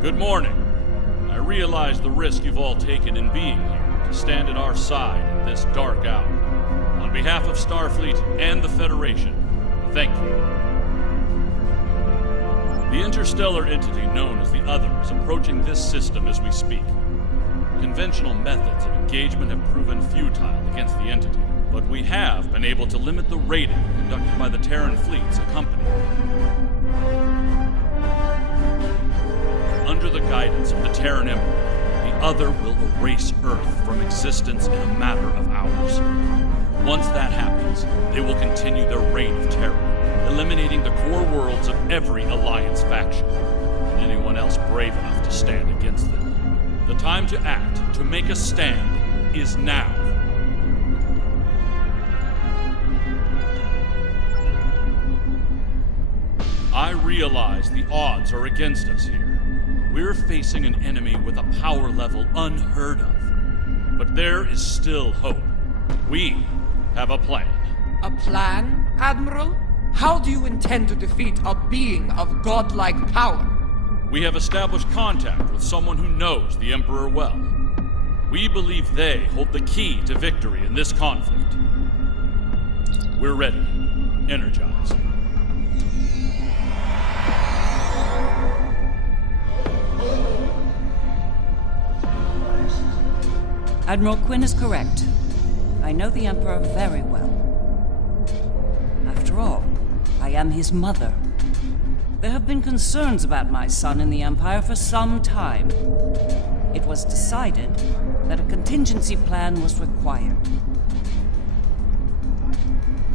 Good morning. I realize the risk you've all taken in being here to stand at our side in this dark hour. On behalf of Starfleet and the Federation, thank you. The interstellar entity known as the Other is approaching this system as we speak. Conventional methods of engagement have proven futile against the entity, but we have been able to limit the raiding conducted by the Terran fleets accompanying it. Under the guidance of the Terran Emperor, the Other will erase Earth from existence in a matter of hours. Once that happens, they will continue their reign of terror, eliminating the core worlds of every Alliance faction, and anyone else brave enough to stand against them. The time to act, to make a stand, is now. I realize the odds are against us here. We're facing an enemy with a power level unheard of. But there is still hope. We have a plan. A plan, Admiral? How do you intend to defeat a being of godlike power? We have established contact with someone who knows the Emperor well. We believe they hold the key to victory in this conflict. We're ready. Energize. Admiral Quinn is correct. I know the Emperor very well. After all, I am his mother. There have been concerns about my son in the Empire for some time. It was decided that a contingency plan was required.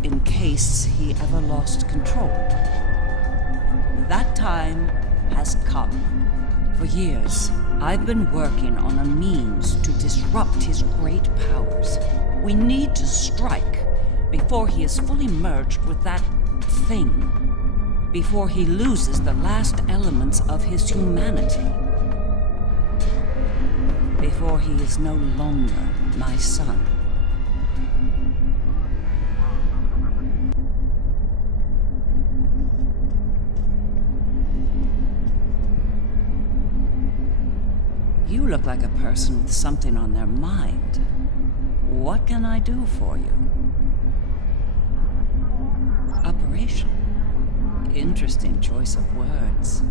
In case he ever lost control. That time has come. For years, I've been working on a means to disrupt his great powers. We need to strike before he is fully merged with that thing. Before he loses the last elements of his humanity. Before he is no longer my son. You look like a person with something on their mind. What can I do for you? Operation. Interesting choice of words.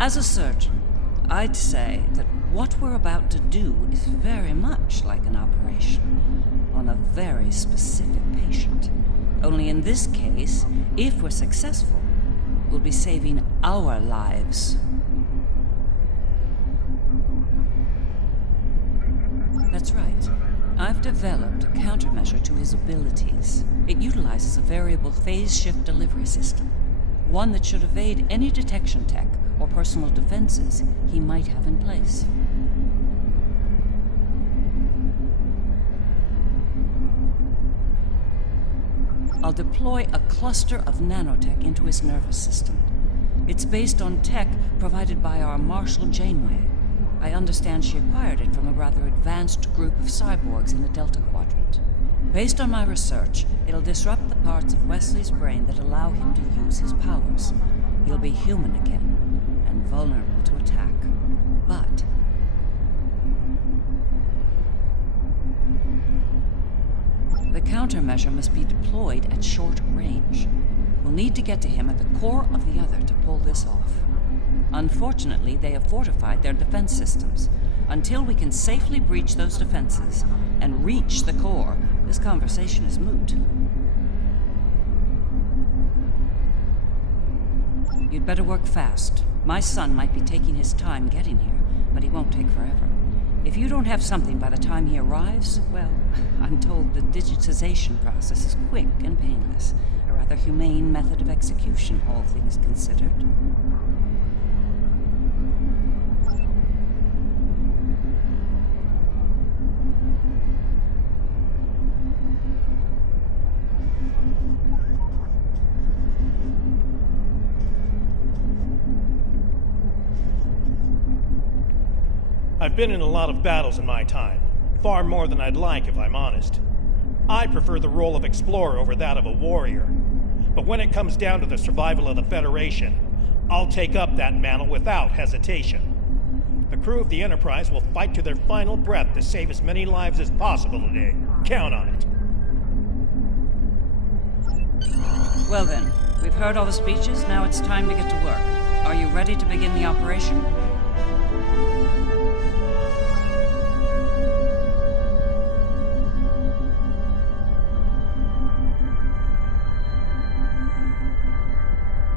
As a surgeon, I'd say that what we're about to do is very much like an operation on a very specific patient. Only in this case, if we're successful, we'll be saving our lives. That's right. I've developed a countermeasure to his abilities. It utilizes a variable phase shift delivery system. One that should evade any detection tech or personal defenses he might have in place. I'll deploy a cluster of nanotech into his nervous system. It's based on tech provided by our Marshal Janeway. I understand she acquired it from a rather advanced group of cyborgs in the Delta Quadrant. Based on my research, it'll disrupt the parts of Wesley's brain that allow him to use his powers. He'll be human again, and vulnerable to attack. But the countermeasure must be deployed at short range. We'll need to get to him at the core of the Other to pull this off. Unfortunately, they have fortified their defense systems. Until we can safely breach those defenses and reach the core, this conversation is moot. You'd better work fast. My son might be taking his time getting here, but he won't take forever. If you don't have something by the time he arrives, well, I'm told the digitization process is quick and painless. A rather humane method of execution, all things considered. I've been in a lot of battles in my time, far more than I'd like if I'm honest. I prefer the role of explorer over that of a warrior. But when it comes down to the survival of the Federation, I'll take up that mantle without hesitation. crew of the Enterprise will fight to their final breath to save as many lives as possible today. Count on it. Well then, we've heard all the speeches, now it's time to get to work. Are you ready to begin the operation?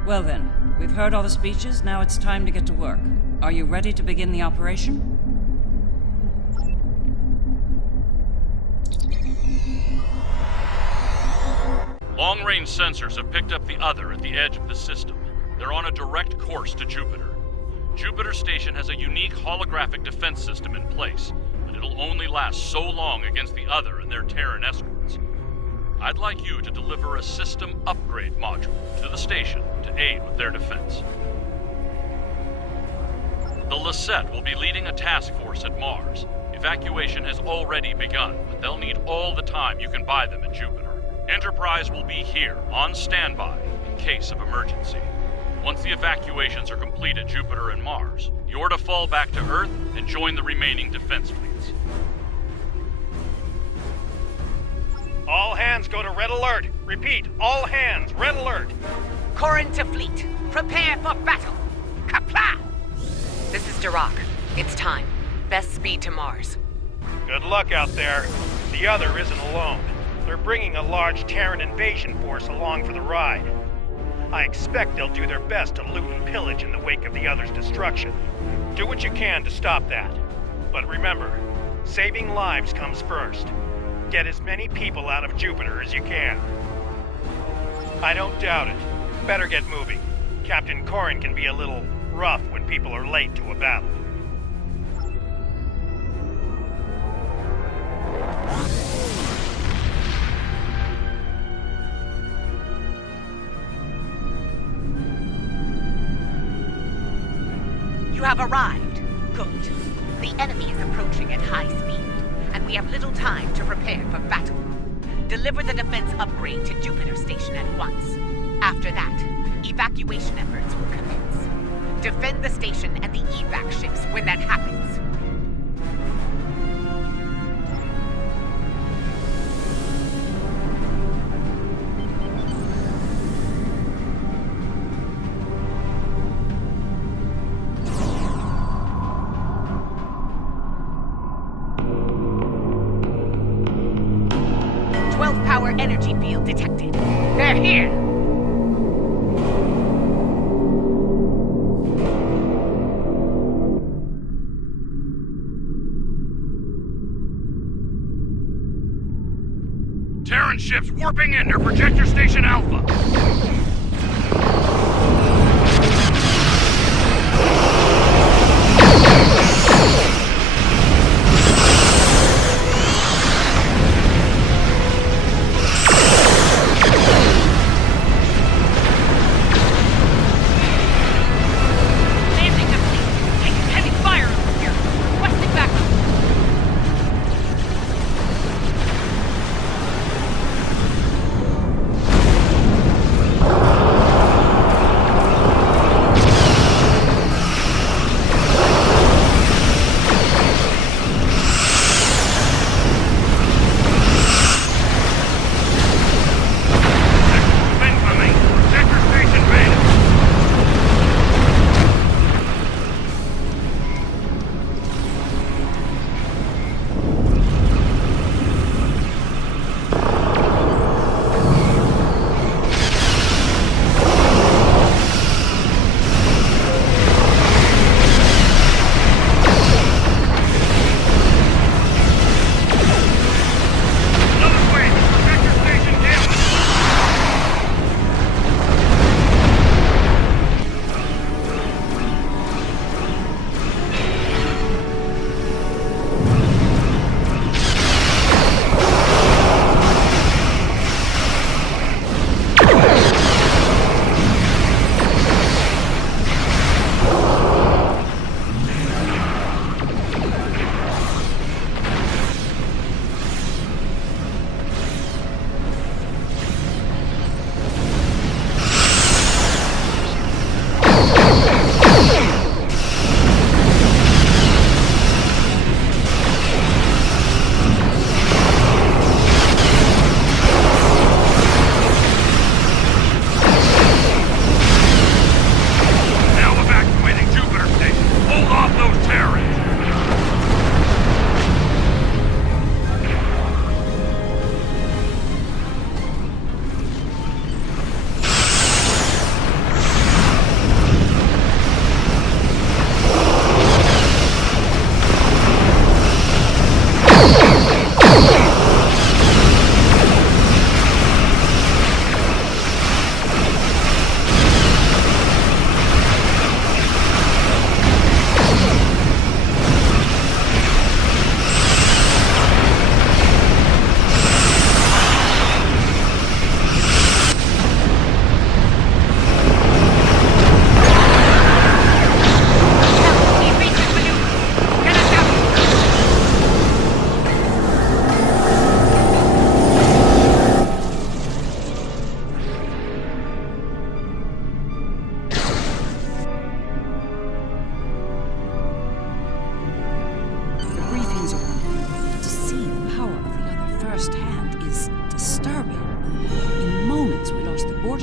Well then, we've heard all the speeches, now it's time to get to work. Are you ready to begin the operation? Long-range sensors have picked up the Other at the edge of the system. They're on a direct course to Jupiter. Jupiter Station has a unique holographic defense system in place, but it'll only last so long against the Other and their Terran escorts. I'd like you to deliver a system upgrade module to the station to aid with their defense. The Lasset will be leading a task force at Mars. Evacuation has already begun, but they'll need all the time you can buy them at Jupiter. Enterprise will be here, on standby, in case of emergency. Once the evacuations are complete at Jupiter and Mars, you're to fall back to Earth and join the remaining defense fleets. All hands go to red alert. Repeat, all hands, red alert. Corrin to fleet. Prepare for battle. Kapla! This is Dirac. It's time. Best speed to Mars. Good luck out there. The Other isn't alone. They're bringing a large Terran invasion force along for the ride. I expect they'll do their best to loot and pillage in the wake of the Other's destruction. Do what you can to stop that. But remember, saving lives comes first. Get as many people out of Jupiter as you can. I don't doubt it. Better get moving. Captain Corrin can be a little rough when people are late to a battle. You have arrived. Good. The enemy is approaching at high speed, and we have little time to prepare for battle. Deliver the defense upgrade to Jupiter Station at once. After that, evacuation efforts will commence. Defend the station and the evac ships when that happens. Power energy field detected. They're here! Terran ships warping in near Projector Station Alpha.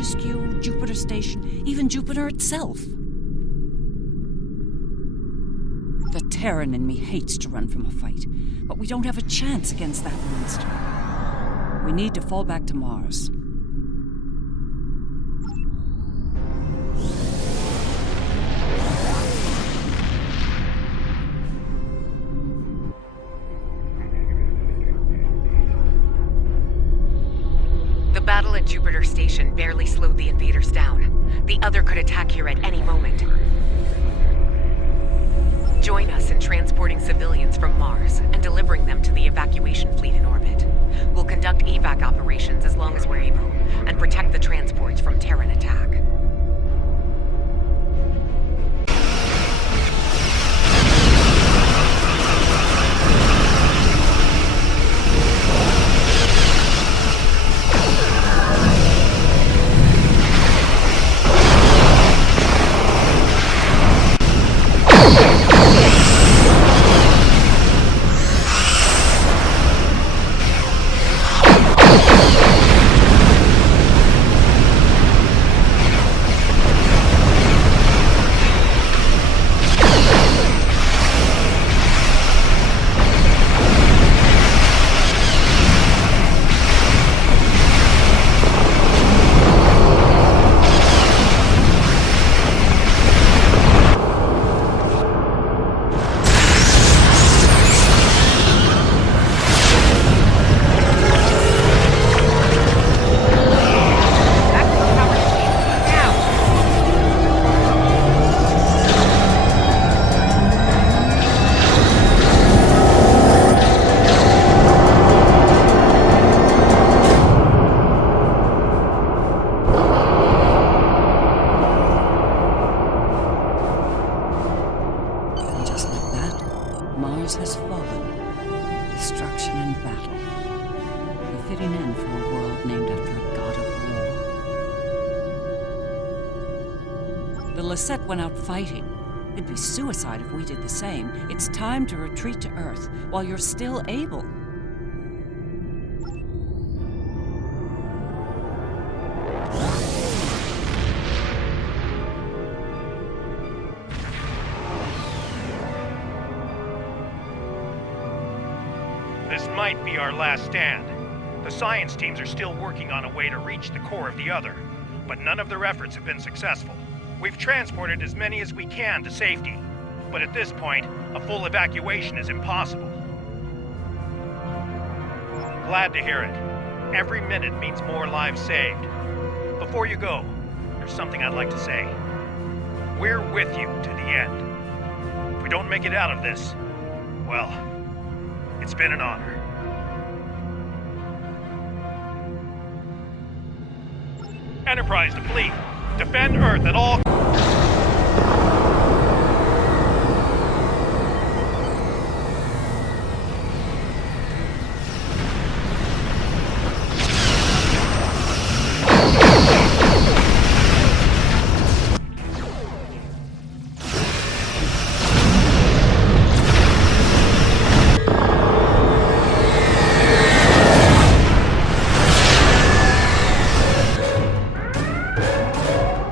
Fortescue, Jupiter Station, even Jupiter itself. The Terran in me hates to run from a fight, but we don't have a chance against that monster. We need to fall back to Mars. The battle at Jupiter Station barely slowed the invaders down. The other could attack here at any moment. Join us in transporting civilians from Mars and delivering them to the evacuation fleet in orbit. We'll conduct evac operations as long as we're able, and protect the transports from Terran attack. Mars has fallen. Destruction and battle. A fitting end for a world named after a god of war. The Lasset went out fighting. It'd be suicide if we did the same. It's time to retreat to Earth while you're still able. This might be our last stand. The science teams are still working on a way to reach the core of the other, but none of their efforts have been successful. We've transported as many as we can to safety, but at this point, a full evacuation is impossible. Glad to hear it. Every minute means more lives saved. Before you go, there's something I'd like to say. We're with you to the end. If we don't make it out of this, well, it's been an honor. Enterprise to fleet. Defend Earth at all...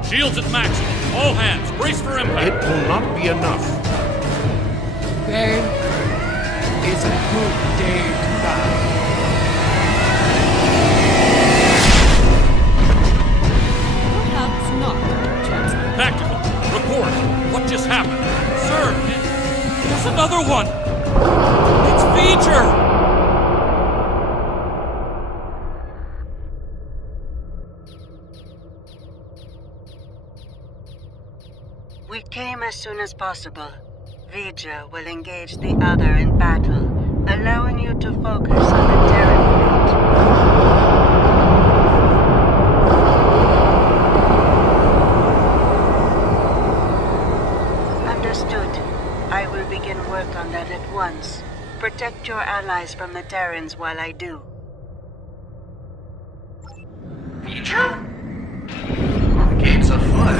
Shields at maximum. All hands, brace for impact. It will not be enough. Today is a good day to die. Perhaps not, Chancellor. Tactical, report. What just happened? Sir, there's another one. It's V'ger. We came as soon as possible. V'ger will engage the other in battle, allowing you to focus on the Terran fleet. Understood. I will begin work on that at once. Protect your allies from the Terrans while I do. V'ger? The game's afoot.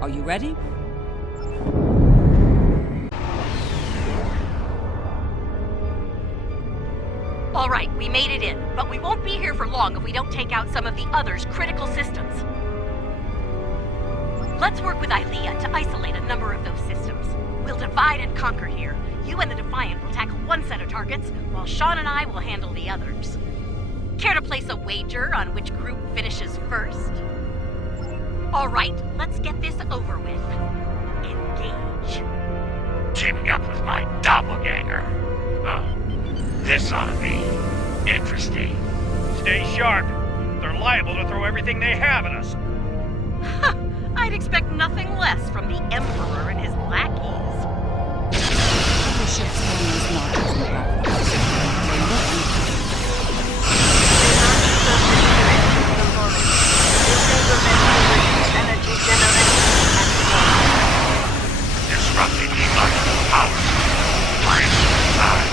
Are you ready? All right, we made it in, but we won't be here for long if we don't take out some of the others' critical systems. Let's work with Ilea to isolate a number of those systems. We'll divide and conquer here. You and the Defiant will tackle one set of targets, while Sean and I will handle the others. Care to place a wager on which group finishes first? All right, let's get this over with. Engage. Teaming up with my doppelganger. This ought to be interesting. Stay sharp. They're liable to throw everything they have at us. I'd expect nothing less from the Emperor and his lackeys. Other ships carrying these nodules in the back of the house. Energy generation activated. Disrupting the electrical power. Bring time.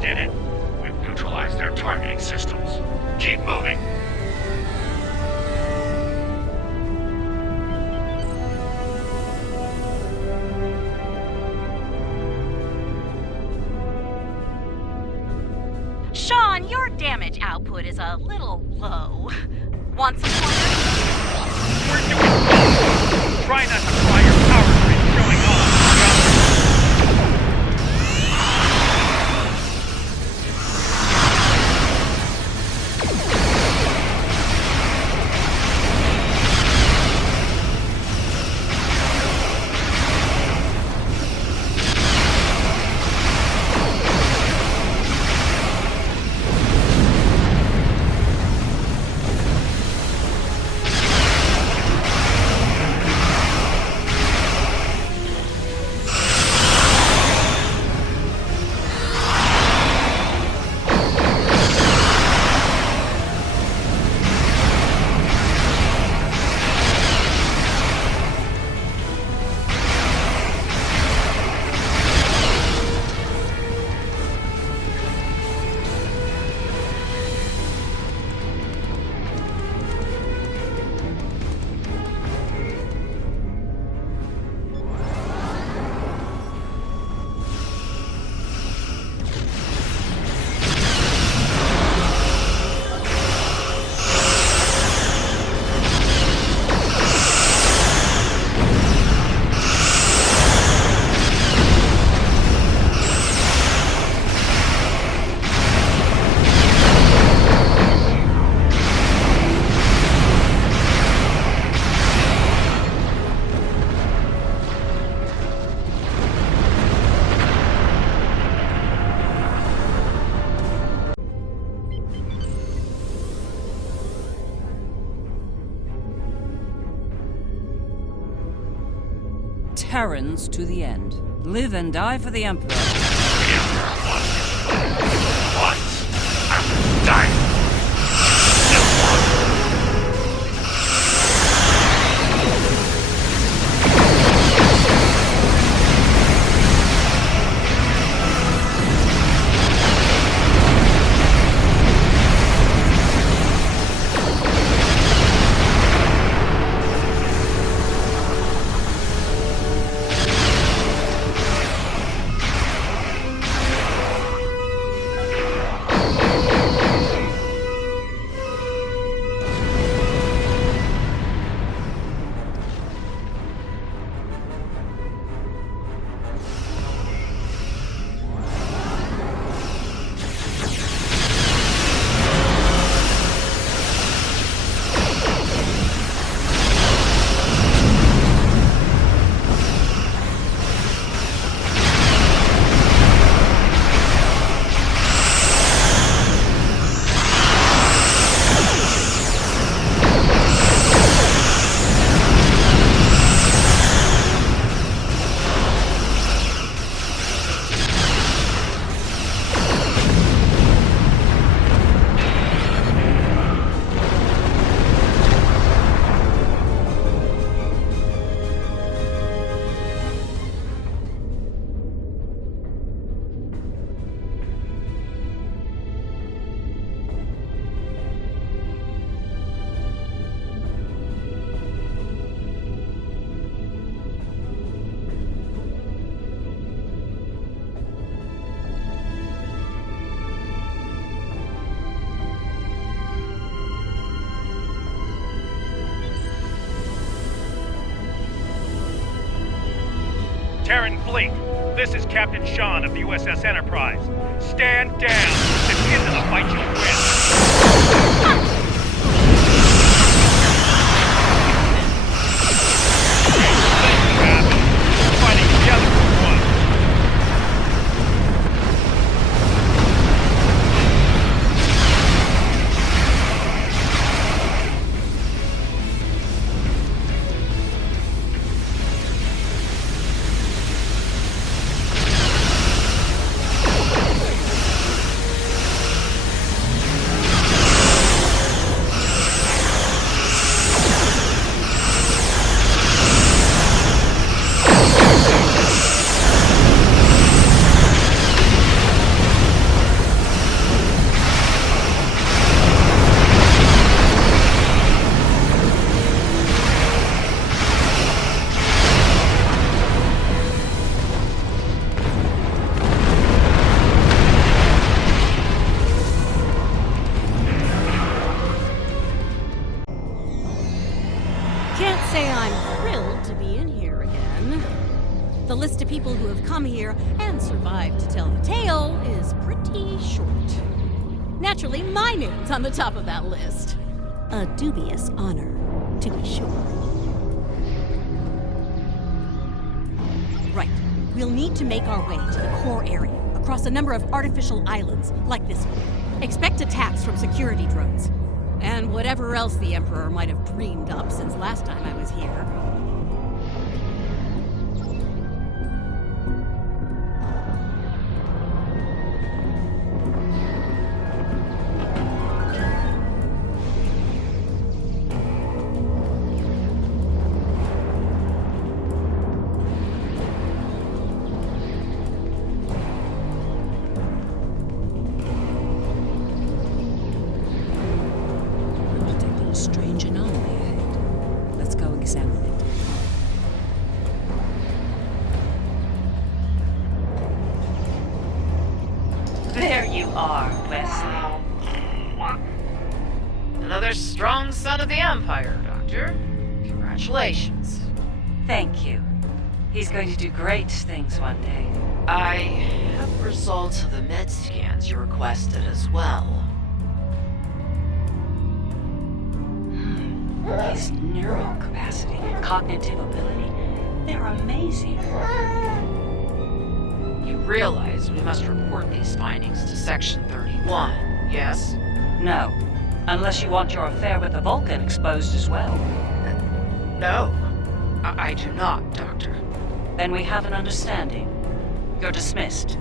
did it. We've neutralized their targeting systems. Keep moving. Sean, your damage output is a little low. Want some pointers? We're doing both. Try not to fry your power grid showing off. Terrans to the end. Live and die for the Emperor. What? I'm dying. Terran fleet, this is Captain Sean of the USS Enterprise. Stand down. Step into the fight you'll win. We're fighting together for once. people who have come here and survived to tell the tale is pretty short. Naturally, my name's on the top of that list. A dubious honor, to be sure. Right. We'll need to make our way to the core area, across a number of artificial islands, like this one. Expect attacks from security drones. And whatever else the Emperor might have dreamed up since last time I was here. Strange anomaly ahead. Let's go examine it. There you are, Wesley. Another strong son of the Empire, Doctor. Congratulations. Thank you. He's going to do great things one day. I have results of the med scans you requested as well. His neural capacity and cognitive ability, they're amazing. You realize we must report these findings to Section 31, yes? No, unless you want your affair with the Vulcan exposed as well. No, I do not, Doctor. Then we have an understanding. You're dismissed.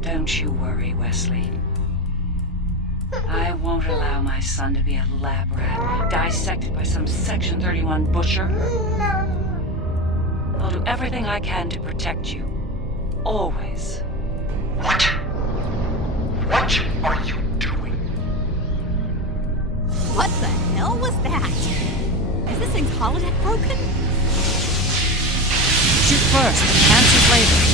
Don't you worry, Wesley. I won't allow my son to be a lab rat, dissected by some Section 31 butcher. I'll do everything I can to protect you. Always. What? What are you doing? What the hell was that? Is this thing's holodeck broken? Shoot first, answers later.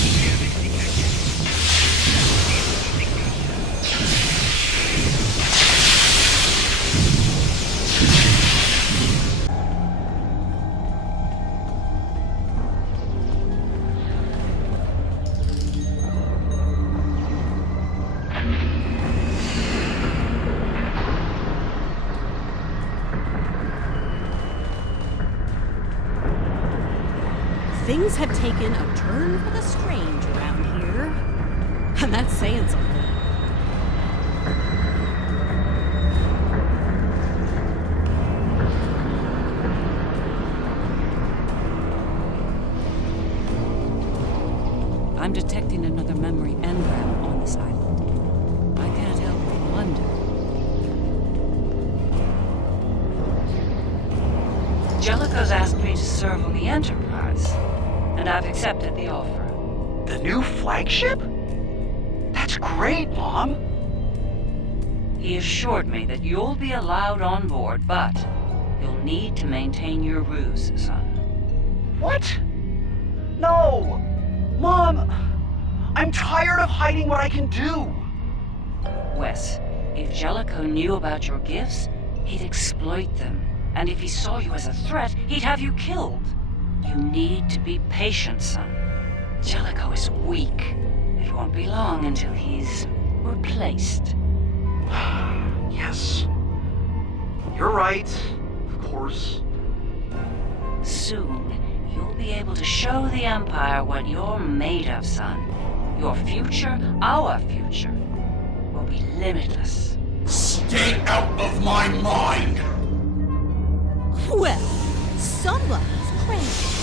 Things have taken a turn for the strange around here. And that's saying something. I'm detecting another memory engram on this island. I can't help but wonder. Jellicoe's asked me to serve on the Enterprise, and I've accepted the offer. The new flagship? That's great, Mom. He assured me that you'll be allowed on board, but you'll need to maintain your ruse, son. What? No! Mom, I'm tired of hiding what I can do. Wes, if Jellicoe knew about your gifts, he'd exploit them. And if he saw you as a threat, he'd have you killed. You need to be patient, son. Jellicoe is weak. It won't be long until he's replaced. Yes. You're right, of course. Soon, you'll be able to show the Empire what you're made of, son. Your future, our future, will be limitless. Stay out of my mind! Well, somebody's crazy.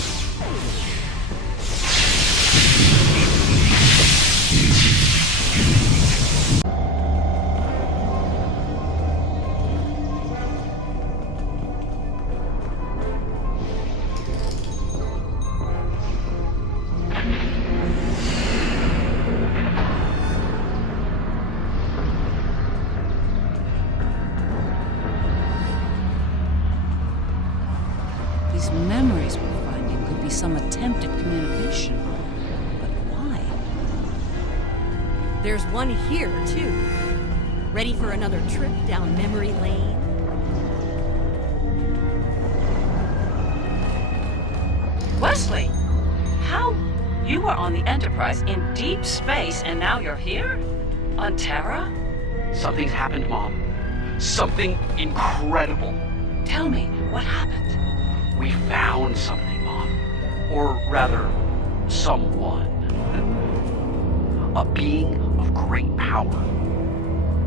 These memories we're finding could be some attempt at communication. But why? There's one here, too. Ready for another trip down memory lane? Wesley, how? You were on the Enterprise in deep space and now you're here? On Terra? Something's happened, Mom. Something incredible. Tell me, what happened? We found something, Mom. Or rather, someone. A being of great power.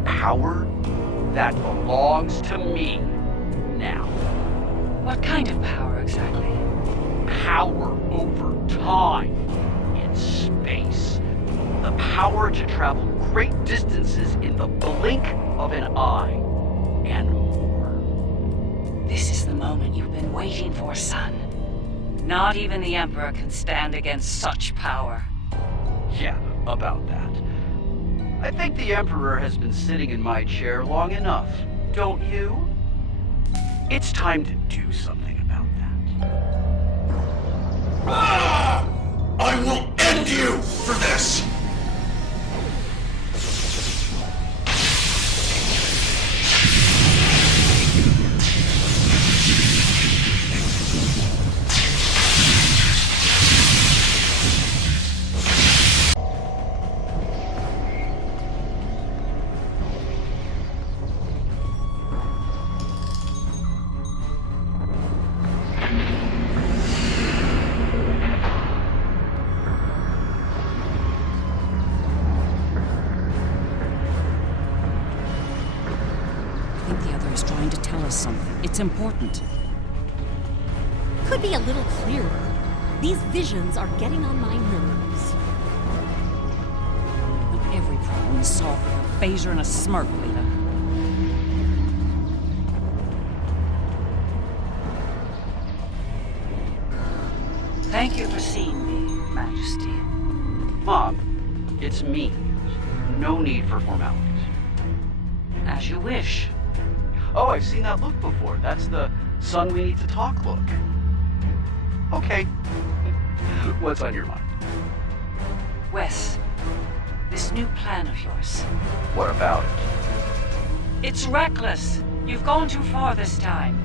Power that belongs to me now. What kind of power exactly? Power over time in space. The power to travel great distances in the blink of an eye and more. This is the moment you've been waiting for, son. Not even the Emperor can stand against such power. Yeah, about that. I think the Emperor has been sitting in my chair long enough, don't you? It's time to do something about that. I will end you for this! It's important. Could be a little clearer. These visions are getting on my nerves. Not every problem is solved with a phaser and a smirk, Lita. Thank you for seeing me, Majesty. Mom, it's me. No need for formalities. As you wish. Oh, I've seen that look before. That's the son we need to talk look. Okay. What's on your mind? Wes, this new plan of yours. What about it? It's reckless. You've gone too far this time.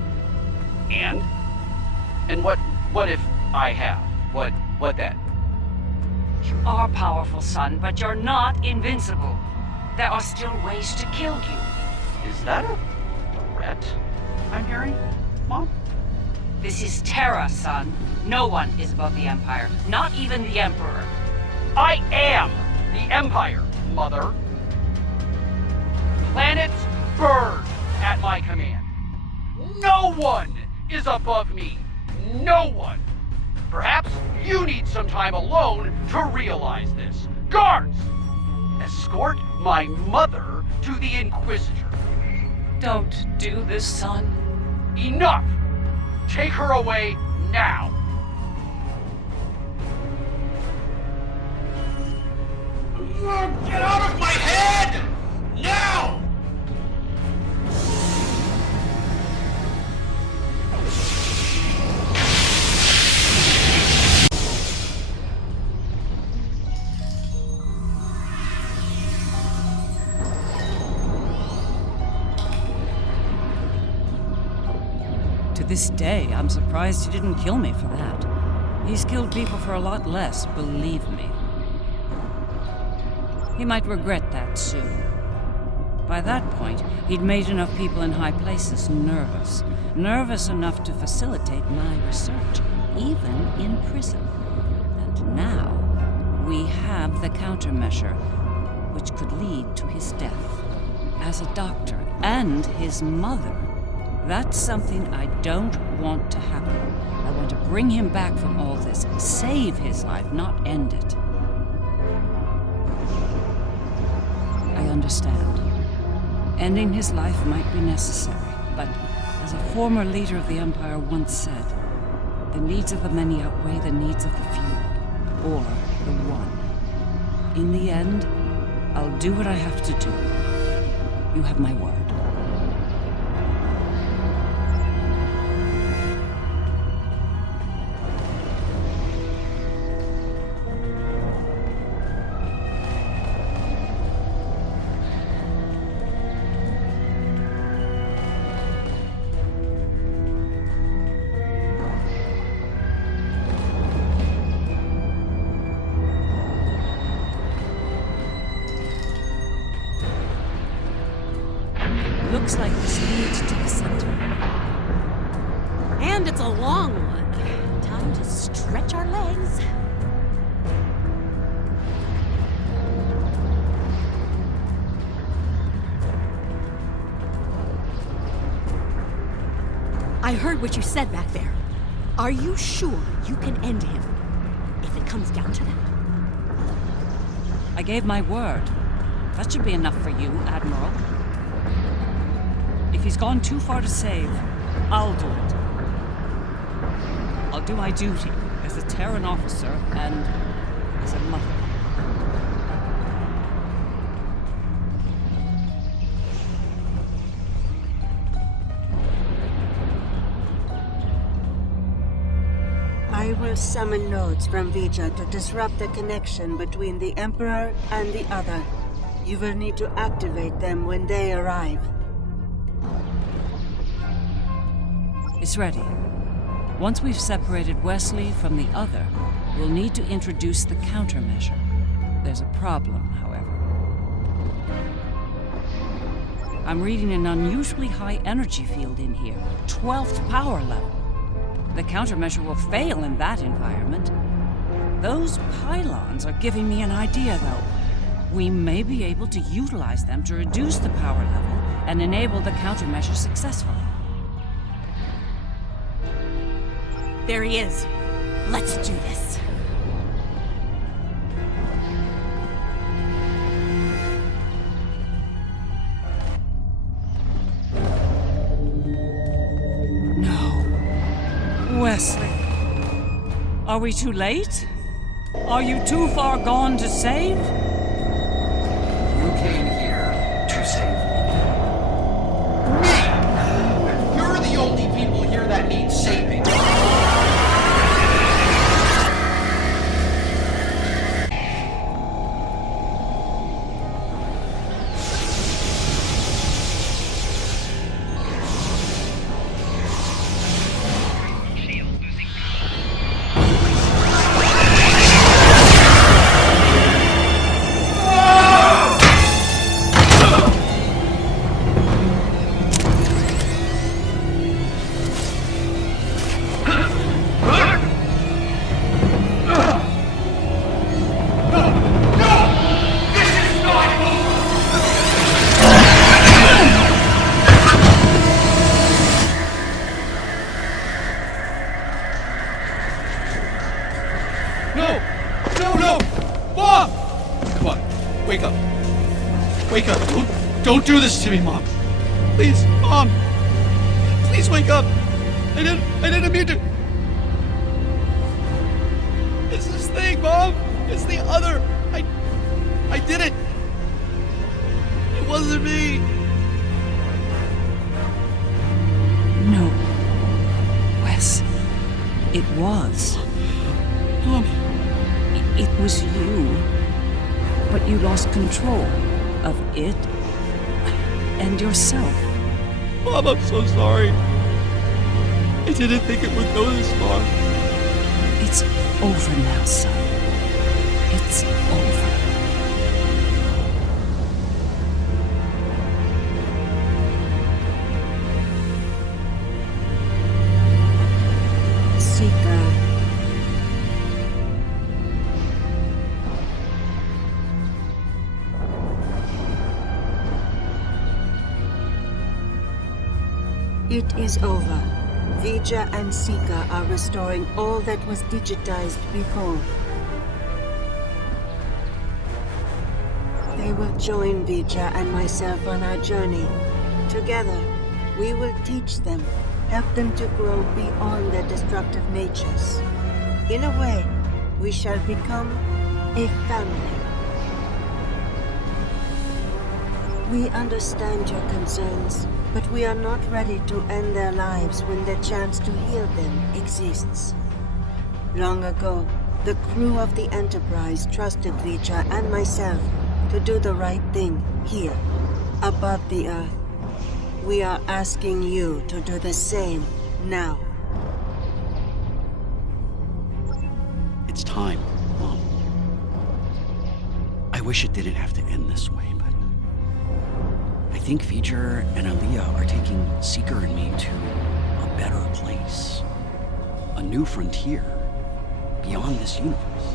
And? And what if I have? What then? You are powerful, son, but you're not invincible. There are still ways to kill you. Is that a threat I'm hearing, Mom? This is Terra, son. No one is above the Empire, not even the Emperor. I am the Empire, Mother. Planets burn at my command. No one is above me. No one. Perhaps you need some time alone to realize this. Guards! Escort my mother to the Inquisitor. Don't do this, son. Enough! Take her away now! Get out of my head! Now! To this day, I'm surprised he didn't kill me for that. He's killed people for a lot less, believe me. He might regret that soon. By that point, he'd made enough people in high places nervous. Nervous enough to facilitate my research, even in prison. And now, we have the countermeasure, which could lead to his death. As a doctor, and his mother. That's something I don't want to happen. I want to bring him back from all this, save his life, not end it. I understand. Ending his life might be necessary, but as a former leader of the Empire once said, the needs of the many outweigh the needs of the few, or the one. In the end, I'll do what I have to do. You have my word. Looks like this leads to the center. And it's a long one. Time to stretch our legs. I heard what you said back there. Are you sure you can end him? If it comes down to that. I gave my word. That should be enough for you, Admiral. If he's gone too far to save, I'll do it. I'll do my duty as a Terran officer and as a mother. I will summon nodes from Vija to disrupt the connection between the Emperor and the other. You will need to activate them when they arrive. It's ready. Once we've separated Wesley from the other, we'll need to introduce the countermeasure. There's a problem, however. I'm reading an unusually high energy field in here, 12th power level. The countermeasure will fail in that environment. Those pylons are giving me an idea, though. We may be able to utilize them to reduce the power level and enable the countermeasure successfully. There he is. Let's do this. No. Wesley. Are we too late? Are you too far gone to save? You came here to save me. You're the only people here that need saving. Don't do this to me, Mom. Please, Mom. Please wake up. I didn't mean to. It's this thing, Mom. It's the other. I did it. It wasn't me. No. Wes. It was. Mom. It was you. But you lost control of it and yourself. Mom, I'm so sorry. I didn't think it would go this far. It's over now, son. It's over. Seeker. It is over. Vija and Sika are restoring all that was digitized before. They will join Vija and myself on our journey. Together, we will teach them, help them to grow beyond their destructive natures. In a way, we shall become a family. We understand your concerns, but we are not ready to end their lives when the chance to heal them exists. Long ago, the crew of the Enterprise trusted Vija and myself to do the right thing here, above the Earth. We are asking you to do the same now. It's time, Mom. I wish it didn't have to end this way, but I think V'ger and Aaliyah are taking Seeker and me to a better place. A new frontier. Beyond this universe.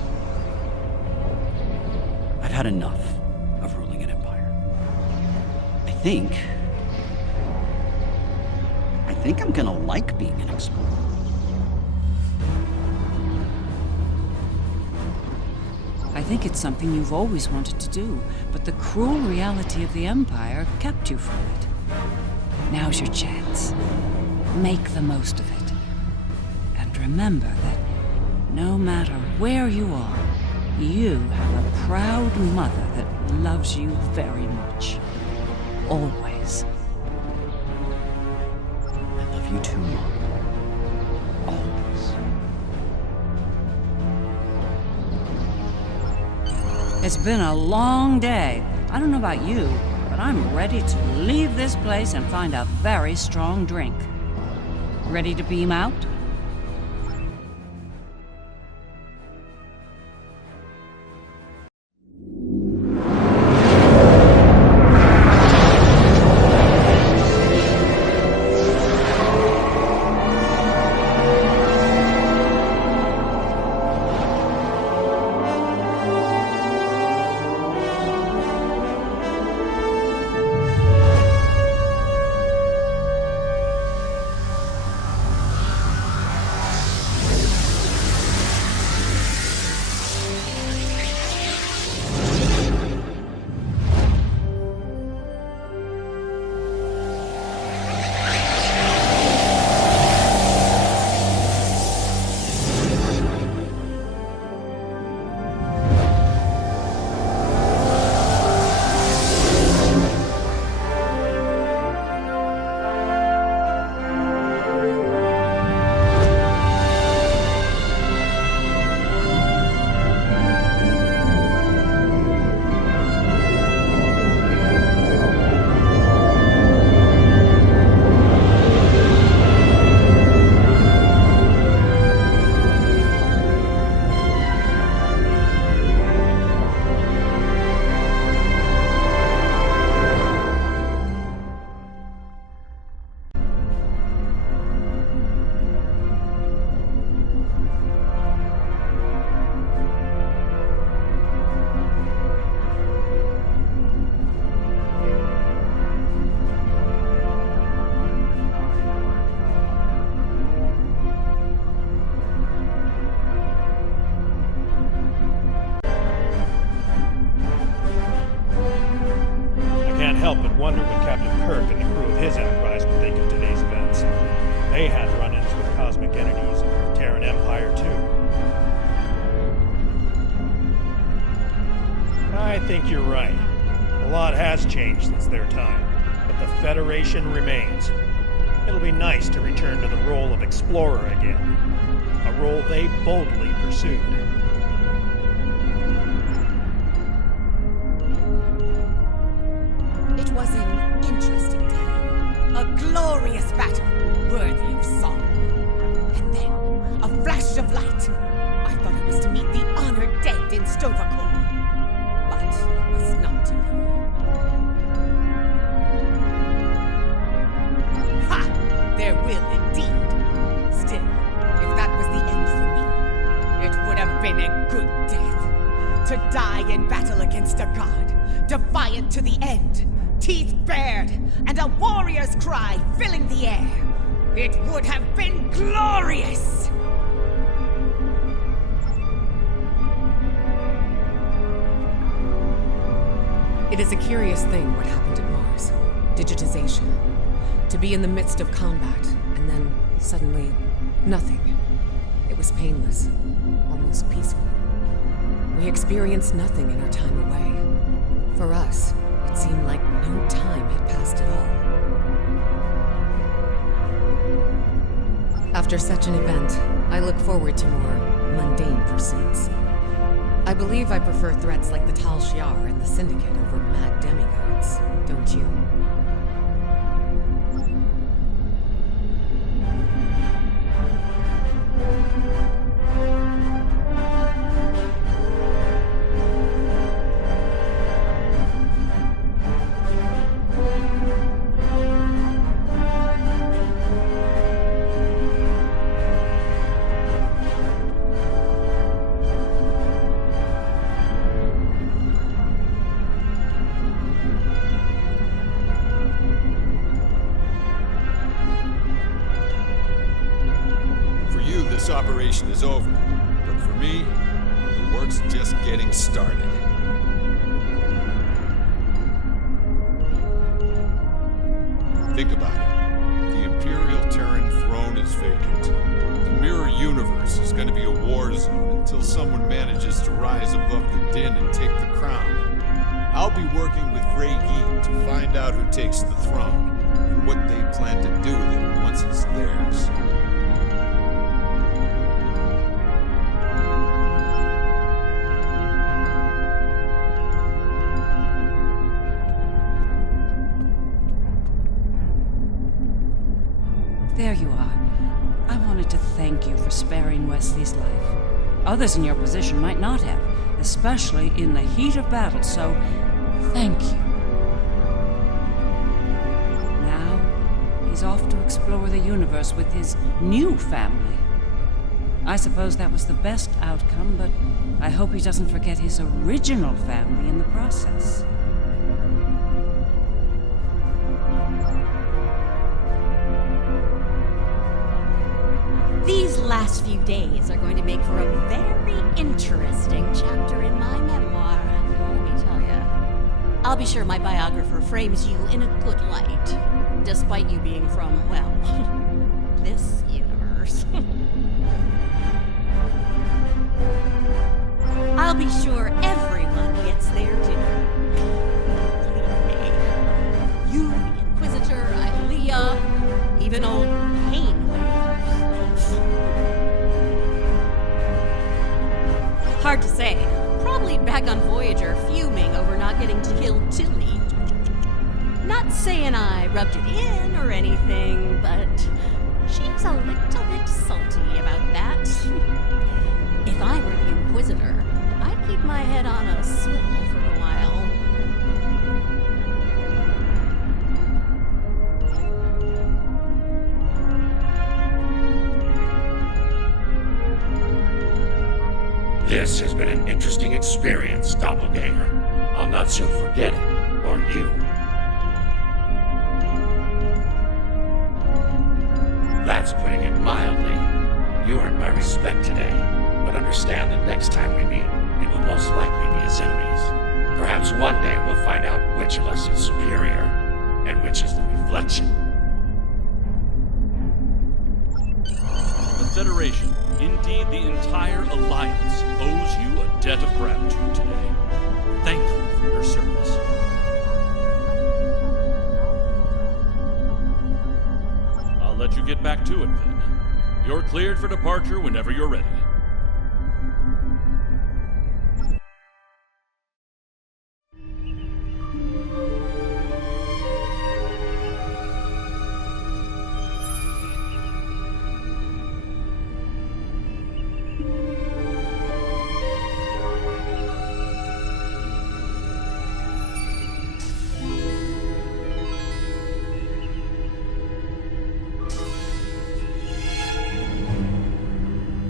I've had enough of ruling an empire. I think I'm gonna like being an explorer. I think it's something you've always wanted to do, but the cruel reality of the Empire kept you from it. Now's your chance. Make the most of it. And remember that no matter where you are, you have a proud mother that loves you very much. Always. I love you too, Mom. Always. It's been a long day. I don't know about you, but I'm ready to leave this place and find a very strong drink. Ready to beam out? help but wonder what Captain Kirk and the crew of his Enterprise would think of today's events. They had run-ins with cosmic entities and the Terran Empire, too. I think you're right. A lot has changed since their time, but the Federation remains. It'll be nice to return to the role of explorer again, a role they boldly pursued. It was an interesting day. A glorious battle, worthy of song. And then, a flash of light. I thought I was to meet the honored dead in Sto-vo-kor. But it was not to be. Ha! There will indeed. Still, if that was the end for me, it would have been a good death. To die in battle against a god, defiant to the end, teeth bared, and a warrior's cry filling the air. It would have been glorious! It is a curious thing what happened at Mars. Digitization. To be in the midst of combat, and then suddenly, nothing. It was painless, almost peaceful. We experienced nothing in our time away. For us, it seemed like no time had passed at all. After such an event, I look forward to more mundane pursuits. I believe I prefer threats like the Tal Shiar and the Syndicate over mad demigods, don't you? Federation is over. But for me, the work's just getting started. Think about it. The Imperial Terran throne is vacant. The Mirror Universe is going to be a war zone until someone manages to rise above the din and take the crown. I'll be working with Ray Geet to find out who takes the throne and what they plan to do with it once it's theirs. There you are. I wanted to thank you for sparing Wesley's life. Others in your position might not have, especially in the heat of battle, so thank you. Now, he's off to explore the universe with his new family. I suppose that was the best outcome, but I hope he doesn't forget his original family in the process. These last few days are going to make for a very interesting chapter in my memoir, let me tell you. I'll be sure my biographer frames you in a good light, despite you being from, well, this universe. I'll be sure everyone gets their dinner. Believe me. You, the Inquisitor, Ilea, even old Painway. Hard to say. Probably back on Voyager fuming over not getting to kill Tilly. Not saying I rubbed it in or anything, but she's a little bit salty about that. If I were the Inquisitor, I'd keep my head on a swivel for a while. This has been an interesting experience, Doppelganger. I'll not soon forget it, or you. That's putting it mildly. You earned my respect today, but understand that next time we meet, it will most likely be as enemies. Perhaps one day we'll find out which of us is superior, and which is the reflection. The Federation, indeed the entire Alliance, owes you a debt of gratitude today. Thank you for your service. I'll let you get back to it then. You're cleared for departure whenever you're ready.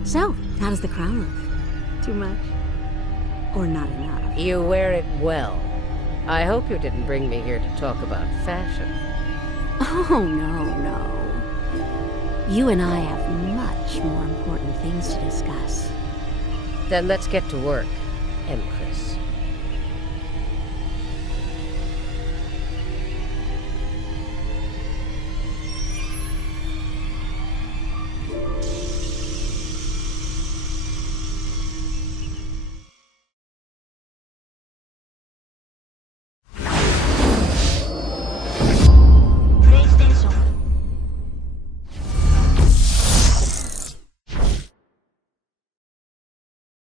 So, how does the crown look? Too much? Or not enough? You wear it well. I hope you didn't bring me here to talk about fashion. Oh, no. You and I have much more important things to discuss. Then let's get to work, Empress.